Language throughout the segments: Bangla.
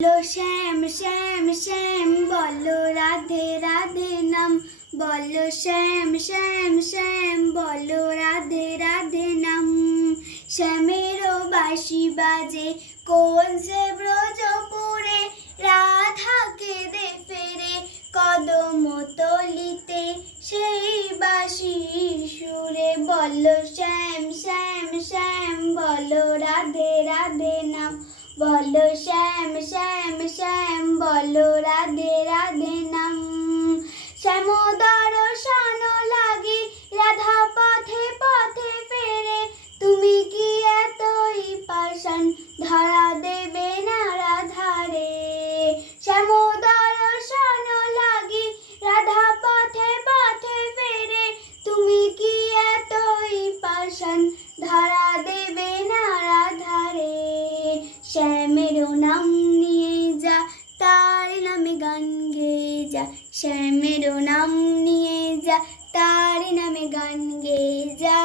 বলো শ্যাম শ্যাম শ্যাম বলো রাধে রাধে নাম বলো শ্যাম শ্যাম শ্যাম বলো রাধে রাধে নাম শ্যামেরও বাঁশি বাজে কোন সে ব্রজপুরে রাধাকে দে ফেরে কদম তলিতে সেই বাঁশির সুরে বলো শ্যাম শ্যাম শ্যাম বলো রাধে রাধে নাম বলো শ্যাম শ্যাম শ্যাম বলো রাধে রাধে নাম শ্যামোদর শান লাগি রাধা পথে পথে ফেরে তুমি কি এতই পাষাণ ধরা দেবে না রাধারে শ্যামোদর শান লাগি রাধা পথে পথে ফেরে তুমি কি এতই পাষাণ ধরা দেবে না রাধারে শ্যামেরও নাম নিয়ে যা তার নামে গান গেয়ে যা শ্যামেরও নাম নিয়ে যা তার নামে গান গেয়ে যা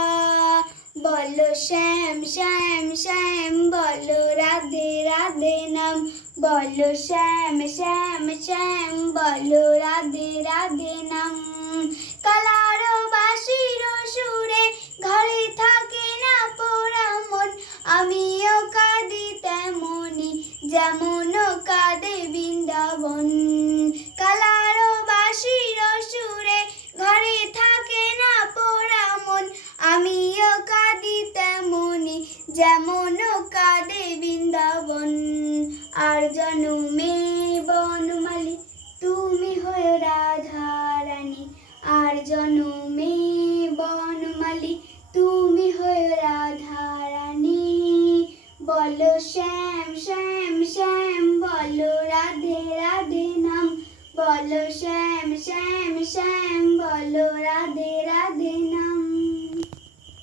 বলো শ্যাম শ্যাম শ্যাম বলো রাধে রাধে নাম বলো শ্যাম শ্যাম শ্যাম বলো রাধে রাধে নাম কালার বাঁশির সুরে ঘরে থাকে না পোড়া মন আমিও কাঁদি তেমনি যেমন কাঁদে বৃন্দাবন কালার বাঁশির সুরে ঘরে থাকে না পোড়া মন আমিও কাঁদি তেমনি যেমন কাঁদে বৃন্দাবন আর জন্মে বনমা